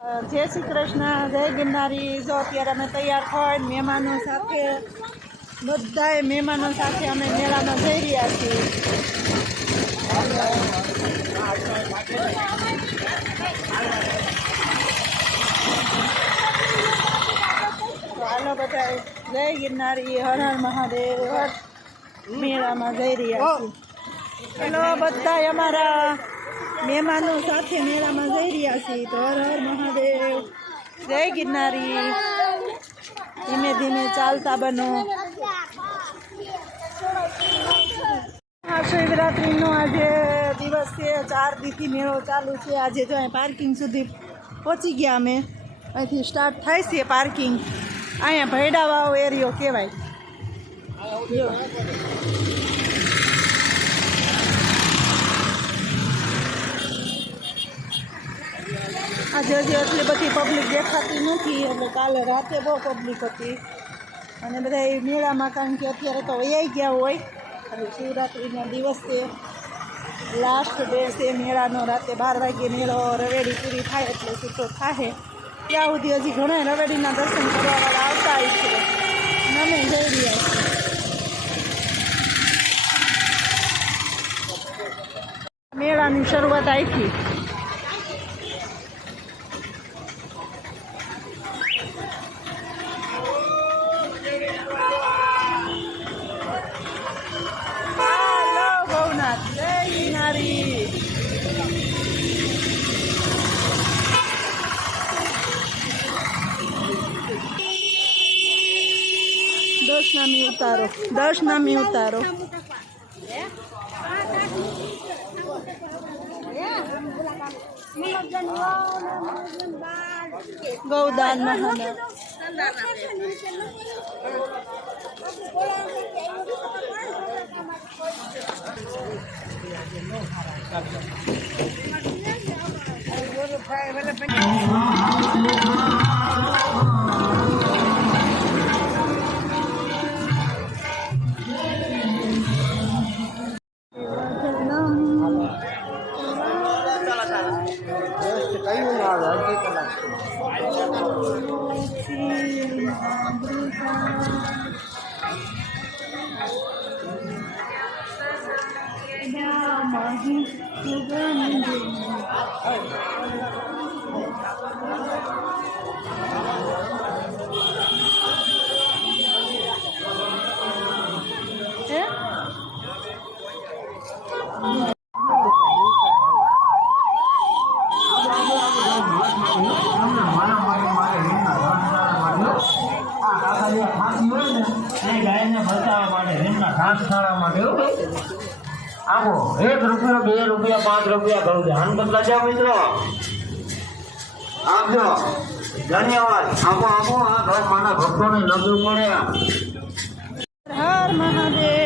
જય શ્રી કૃષ્ણ, જય ગિરનારી. જો અત્યારે અમે તૈયાર થઈને મહેમાનો સાથે બધાએ મહેમાનો સાથે અમે મેળામાં જઈ રહ્યા છીએ. હાલો બધા, જય ગિરનારી, હર હર મહાદેવ. મેળામાં જઈ રહ્યા છીએ. હેલો બધા અમારા મહેમાનો સાથે મેળામાં જઈ રહ્યા છીએ. તો હર હર મહાદેવ, જય ગિરનારી. ધીમે ધીમે ચાલતા બનો. મહાશિવરાત્રિનો આજે દિવસ છે. 4 દીથી મેળો ચાલુ છે. આજે જો અહીં પાર્કિંગ સુધી પહોંચી ગયા અમે. અહીંથી સ્ટાર્ટ થાય છે પાર્કિંગ. અહીંયા ભૈડાવાળો એરિયો કહેવાય. આજે હજી એટલી બધી પબ્લિક દેખાતી નથી, એટલે કાલે રાતે બહુ પબ્લિક હતી. અને બધા મેળામાં, કારણ કે અત્યારે તો વૈયાઈ ગયા હોય, અને શિવરાત્રિનો દિવસ છે, લાસ્ટ ડે છે મેળાનો. રાતે 12 વાગ્યે મેળો રવેડી પૂરી થાય એટલે છૂટો થાય. ત્યાં સુધી હજી ઘણા રવેડીના દર્શન કરવાવાળા આવતા હોય છે. અમે જઈ રહ્યા છીએ. મેળાની શરૂઆત અહીંથી. દર્શનામી ઉતારો, દર્શનામી ઉતારો. ગૌદાન મહાદાન. આપો 1 રૂપિયો 2 રૂપિયા 5 રૂપિયા ઘણું છે. આન બદલા જાઓ મિત્રો, આપજો. ધન્યવાદ. આપો આપો. આ ઘર માના ભક્તોને નજર મળે. હર મહાદેવ.